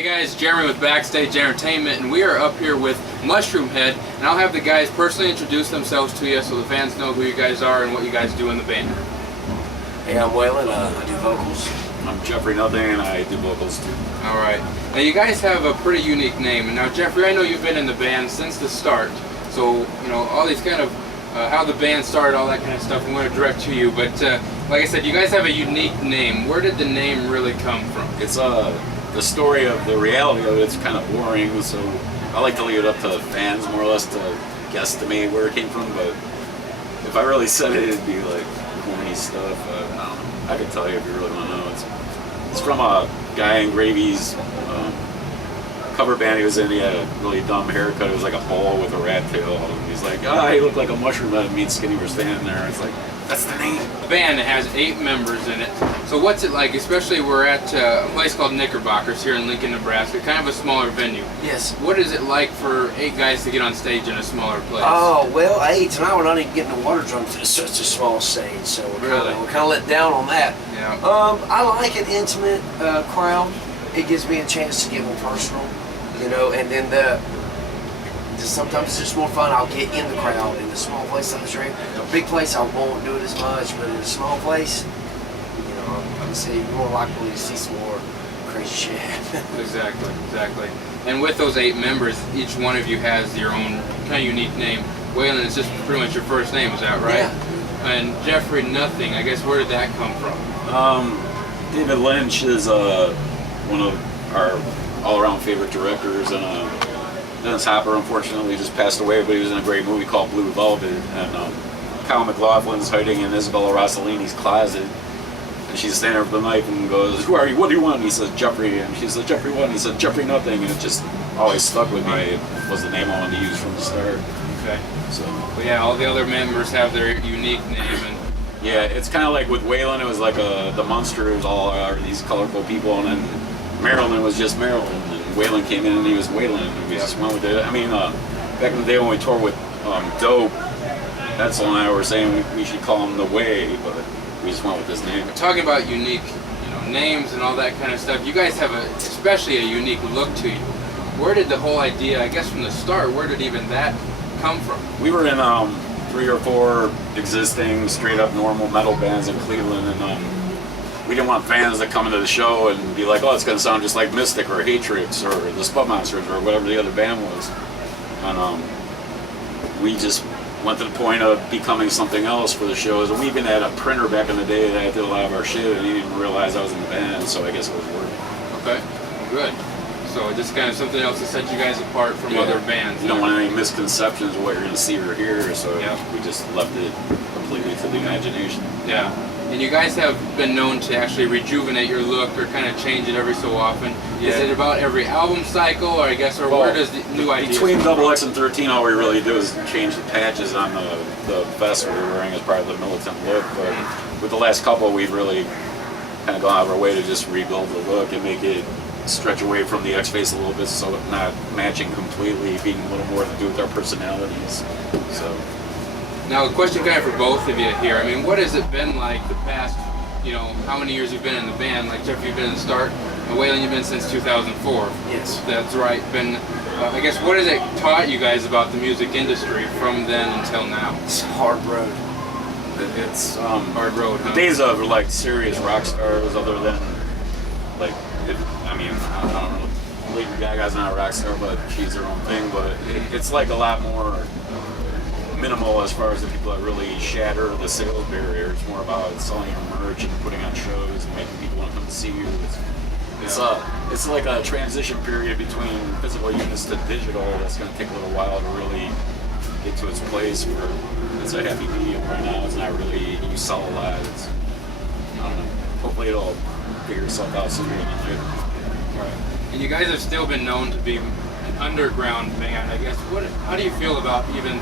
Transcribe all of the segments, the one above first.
Hey guys, Jeremy with Backstage Entertainment, and we are up here with Mushroomhead, and I'll have the guys personally introduce themselves to you so the fans know who you guys are and what you guys do in the band. Hey, I'm Waylon, I do vocals. I'm Jeffrey Nothing, and I do vocals too. Alright. Now you guys have a pretty unique name, and now Jeffrey, I know you've been in the band since the start, so, you know, all these kind of, how the band started, all that kind of stuff, I'm going to direct to you, but like I said, you guys have a unique name. Where did the name really come from? It's the story of the reality of it's kind of boring, so I like to leave it up to the fans more or less to guesstimate where it came from, but if I really said it, it'd be like corny stuff. I don't know. I can tell you if you really want to know. It's from a guy in Gravy's cover band he was in. He had a really dumb haircut. It was like a ball with a rat tail. And he's like, he looked like a mushroom head. Me and Skinny were standing there. It's like, that's the name. The band has 8 members in it. So what's it like? Especially we're at a place called Knickerbockers here in Lincoln, Nebraska. Kind of a smaller venue. Yes. What is it like for 8 guys to get on stage in a smaller place? Oh, well, 8. Tonight we're not even getting the water drums to such a small stage, so we're kind of let down on that. Yeah. I like an intimate crowd. It gives me a chance to get more personal, you know, and then sometimes it's just more fun. I'll get in the crowd in the small place on the street. A big place I won't do it as much, but in a small place, you know, I'm gonna say you're more likely to see some more crazy shit. Exactly. And with those 8 members, each one of you has your own kind of unique name. Waylon is just pretty much your first name, is that right? Yeah. And Jeffrey Nothing, I guess, where did that come from? David Lynch is one of our all-around favorite directors, and Dennis Hopper unfortunately just passed away, but he was in a great movie called Blue Velvet, and Kyle MacLachlan's hiding in Isabella Rossellini's closet, and she's standing there with the knife and goes, "Who are you? What do you want?" And he says, "Jeffrey," and she said, "Jeffrey what?" And he said, "Jeffrey Nothing," and it just always stuck with me. It was the name I wanted to use from the start. Okay. So. But yeah, all the other members have their unique name, and yeah, it's kind of like with Waylon, it was like the Munsters all are these colorful people, and then Marilyn was just Marilyn, and Waylon came in and he was Waylon, and we just went with it. I mean, back in the day when we toured with Dope, Edsel and I were saying we should call him The Way, but we just went with this name. talking about unique, you know, names and all that kind of stuff, you guys have especially a unique look to you. Where did the whole idea, I guess from the start, where did even that come from? We were in 3 or 4 existing straight up normal metal bands in Cleveland, and we didn't want fans to come into the show and be like, oh, it's going to sound just like Mystic or Hatrix or the Spud Monsters or whatever the other band was. And we just went to the point of becoming something else for the shows. And we even had a printer back in the day that did a lot of our shit, and he didn't realize I was in the band, so I guess it was working. Okay, good. So just kind of something else to set you guys apart from other bands. You don't want any misconceptions of what you're going to see or hear, so we just left it completely to the imagination. Yeah. And you guys have been known to actually rejuvenate your look or kind of change it every so often. Is it about every album cycle, or I guess, or where does the new ideas between Double X and 13, all we really do is change the patches on the vest we were wearing as part of the militant look. But with the last couple, we've really kind of gone out of our way to just rebuild the look and make it stretch away from the X-Face a little bit, so it's not matching completely, being a little more to do with our personalities. So. Now, a question kind of for both of you here. I mean, what has it been like the past, you know, how many years you've been in the band? Like, Jeff, you've been in the start, and Waylon, you've been since 2004. Yes. That's right. I guess, what has it taught you guys about the music industry from then until now? It's a hard road. It's hard road, huh? The days of like serious rock stars, other than like, I don't know, Lady Gaga's not a rock star, but she's her own thing. But it's like a lot more minimal as far as the people that really shatter the sales barrier. It's more about selling your merch and putting on shows and making people want to come to see you. It's like a transition period between physical units to digital that's going to take a little while to really get to its place where it's a happy medium right now. It's not really, you sell a lot. I don't know. Hopefully it'll figure itself out sooner than later. Right. And you guys have still been known to be an underground band, I guess. How do you feel about even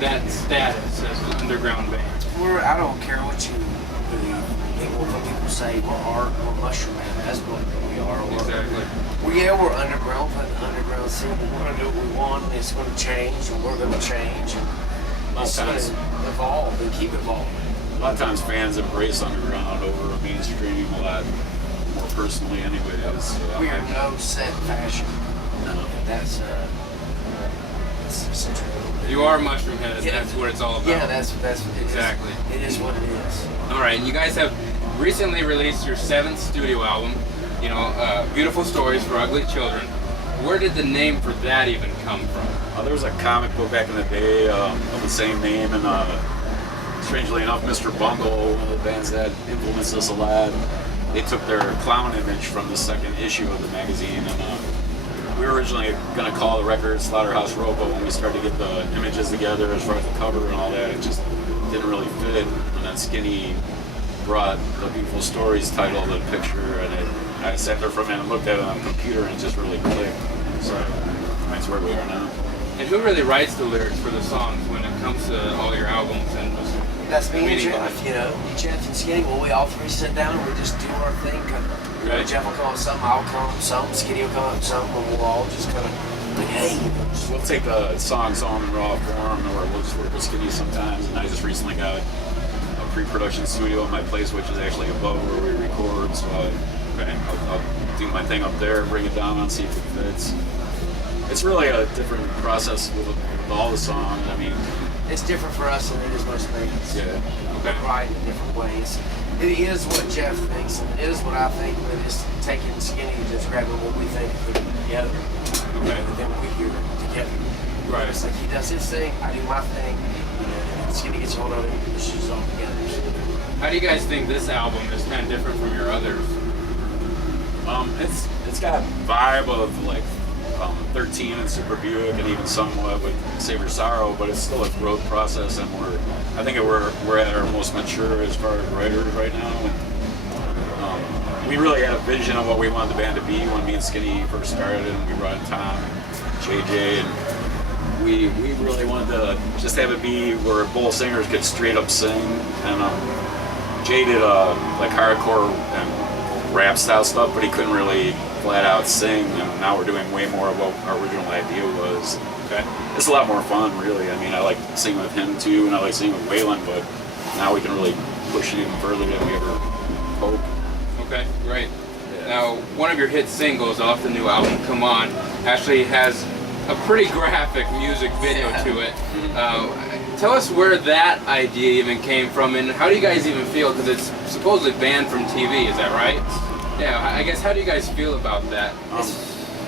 that status as an underground band? I don't care what you believe. What people say, we're Mushroomhead. That's what we are. Exactly. We're underground, but the underground scene. We're going to do what we want, and it's going to change, and we're going to change. And it's going to evolve and keep evolving. A lot of times fans embrace underground over mainstream a lot. more personally, anyways. So We are no set fashion. No. That's essential. You are Mushroomhead, Yeah. that's what it's all about. Yeah, that's it Exactly. It is what it is. All right, and you guys have recently released your 7th studio album, you know, Beautiful Stories for Ugly Children. Where did the name for that even come from? There was a comic book back in the day of the same name, and strangely enough, Mr. Bungle, one of the bands that influenced us a lot, they took their clown image from the 2nd issue of the magazine, and we were originally going to call the record Slaughterhouse Row, but when we started to get the images together as far as the cover and all that, it just didn't really fit. And then Skinny brought the Beautiful Stories title to the picture, and I sat there for a minute and looked at it on the computer, and it just really clicked. So that's where we are now. And who really writes the lyrics for the songs when it comes to all your albums and just That's me and meaning Jeff, behind you know. Jeff and Skinny, well, we all three sit down and we just do our thing. You know, Right. Jeff will come up with something, I'll come up with something, Skinny will come up with something, and we'll all just kind of like, hey, you know, just We'll take the songs home in raw form, or we'll just work with Skinny sometimes. And I just recently got a pre-production studio at my place, which is actually above where we record. So I'll do my thing up there, bring it down, and see if it fits. It's really a different process with all the songs. I mean, it's different for us than it is most bands. yeah. We write in different ways. It is what Jeff thinks, and it is what I think, but it's taking Skinny and just grabbing what we think and putting it together. Okay. And then we hear it together. Right. It's like he does his thing, I do my thing, and Skinny gets a hold of it and pushes it all together. How do you guys think this album is kind of different from your others? It's got a vibe of like 13 and Super Buick, and even somewhat with Save Your Sorrow, but it's still a growth process, and I think we're at our most mature as far as writers right now. And, we really had a vision of what we wanted the band to be when me and Skinny first started, and we brought in Tom and JJ, and we really wanted to just have it be where both singers could straight up sing. And Jay did like hardcore and rap style stuff, but he couldn't really flat out sing, and now we're doing way more of what our original idea was. Okay. It's a lot more fun, really. I mean, I like singing with him too, and I like singing with Waylon, but now we can really push it even further than we ever hoped. Okay, great. Now, one of your hit singles off the new album, Come On, actually has a pretty graphic music video to it. Tell us where that idea even came from, and how do you guys even feel, because it's supposedly banned from TV, is that right? Yeah, I guess, how do you guys feel about that?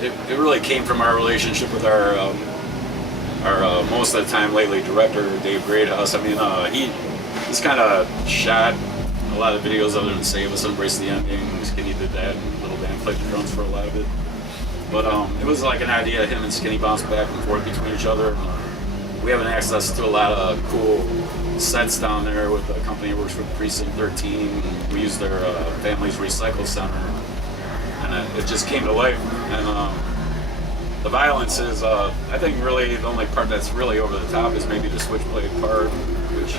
It really came from our relationship with our most of the time lately director, Dave Greathouse. I mean, he's kind of shot a lot of videos other than Save Us, Embrace the Ending. Skinny did that, and Little Band played the drums for a lot of it. But it was like an idea him and Skinny bounced back and forth between each other. We have access to a lot of cool sets down there with a company that works with Precinct 13. We use their Family's Recycle Center, and it just came to life. And the violence is, I think, really the only part that's really over the top is maybe the switchblade part, which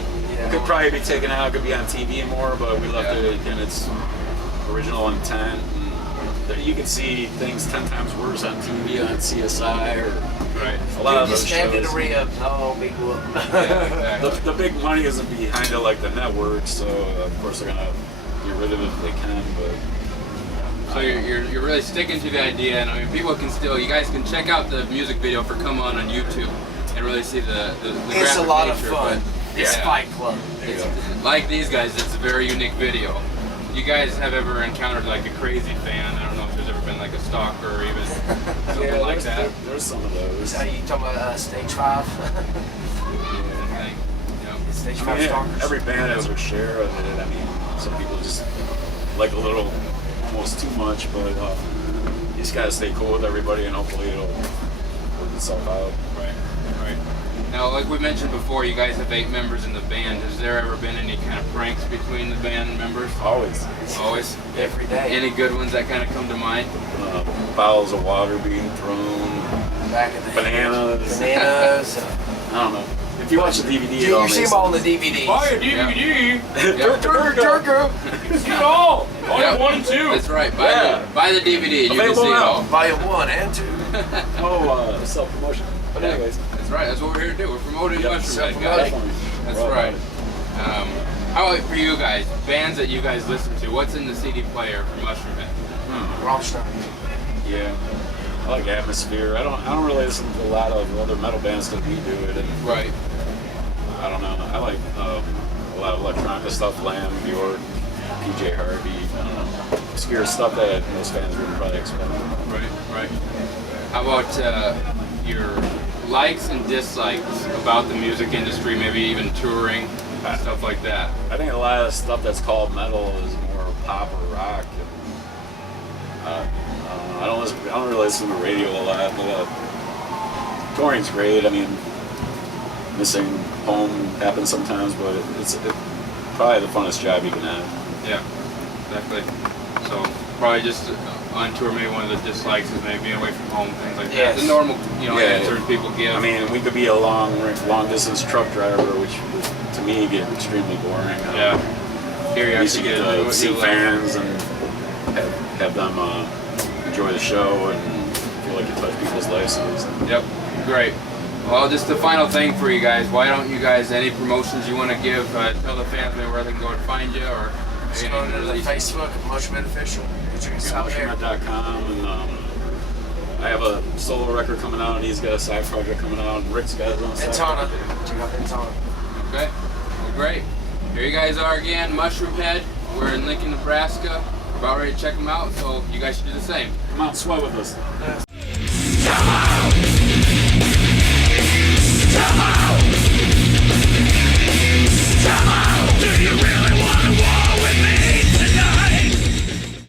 could probably be taken out, could be on TV more, but we left it in its original intent. And you can see things 10 times worse on TV, on CSI, or a lot of those stabbed in shows. a rib. Oh, big whoop. Yeah, exactly. The big money isn't behind it like the network, so of course they're gonna get rid of it if they can. But So you're really sticking to the idea, and I mean, people can still, you guys can check out the music video for Come On YouTube and really see the It's a graphic lot of nature, fun. but It's yeah, Fight Club. it's, like these guys, it's a very unique video. You guys have ever encountered like a crazy fan? I don't know if there's ever been like a stalker or even something like that. There's some of those. Are you talking about Stage 5? Thing, you know. Stage I 5 mean, stalkers? every band has their share of it. I mean, some people just like a little, almost too much, but you just gotta stay cool with everybody, and hopefully it'll work itself out. Right, right. Now, like we mentioned before, you guys have 8 members in the band. Has there ever been any kind of pranks between the band members? Always. Always? Every day. Any good ones that kind of come to mind? Bottles of water being thrown, Back in the bananas. Bananas. I don't know. If you watch the DVD, it You all see makes them all on the sense. DVD. Buy a DVD! Jerker. See it all! Volume 1 and 2! That's right, buy the DVD and you can Available see it now. all. Volume 1 and 2. Self-promotion. But anyways. That's right, that's what we're here to do. We're promoting Yep, Mushroomhead, self-promoting. guys. That's We're all right. about How about for you guys? Bands that you guys listen to? What's in the CD player for Mushroomhead? Rammstein. Yeah, I like Atmosphere. I don't really listen to a lot of other metal bands that we do it. And Right. I don't know. I like a lot of electronica stuff, Lamb, Bjork, PJ Harvey. I don't know, obscure stuff that most fans wouldn't probably expect. Right. How about your likes and dislikes about the music industry, maybe even touring, stuff like that? I think a lot of the stuff that's called metal is more pop or rock. And, I don't really listen to radio a lot, but touring's great. I mean, missing home happens sometimes, but it's probably the funnest job you can have. Yeah, exactly. So probably just on tour, maybe one of the dislikes is maybe being away from home, things like Yes. that. The normal, Yeah. answers people give. I mean, we could be a long distance truck driver, which would, to me, get extremely boring. yeah. Here you At least actually you get get to do to what see you love. fans and have them enjoy the show and feel like you touch people's lives. Yep, great. Well, just the final thing for you guys. Why don't you guys, any promotions you want to give, tell the fans maybe where they can go and find you, or Just any go to the release? Facebook, Mushroomhead Official. Check us out there. Mushroomhead.com, and I have a solo record coming out, and he's got a side project coming out, and Rick's got his own side Antana. project. Check out Antana. Okay, well, great. Here you guys are again, Mushroomhead. We're in Lincoln, Nebraska. We're about ready to check them out, so you guys should do the same. Come out and sweat with us. Come on!